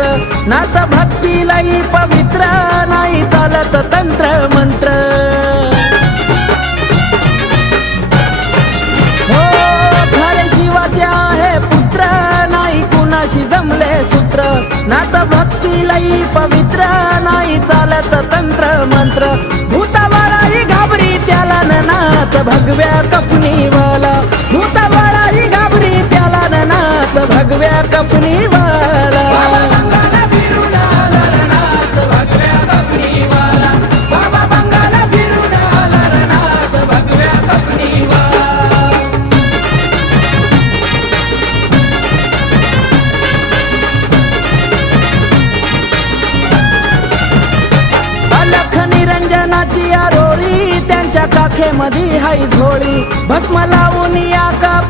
मंत्र नाथ भक्ती लई पवित्र नाही चालत तंत्र मंत्र हो खरे शिवाचे आहे पुत्र नाही कुणाशी जमले सूत्र नाथ भक्ती लई पवित्र नाही चालत तंत्र मंत्र भूताबाळाही घाबरी त्याला नाथ भगव्या कफनीवाला भूताबाळाही घाबरी त्याला नाथ भगव्या कफनीवाला निरंजनाची आरोळी त्यांच्या काखेमध्ये हाय झोळी भस्म लावून या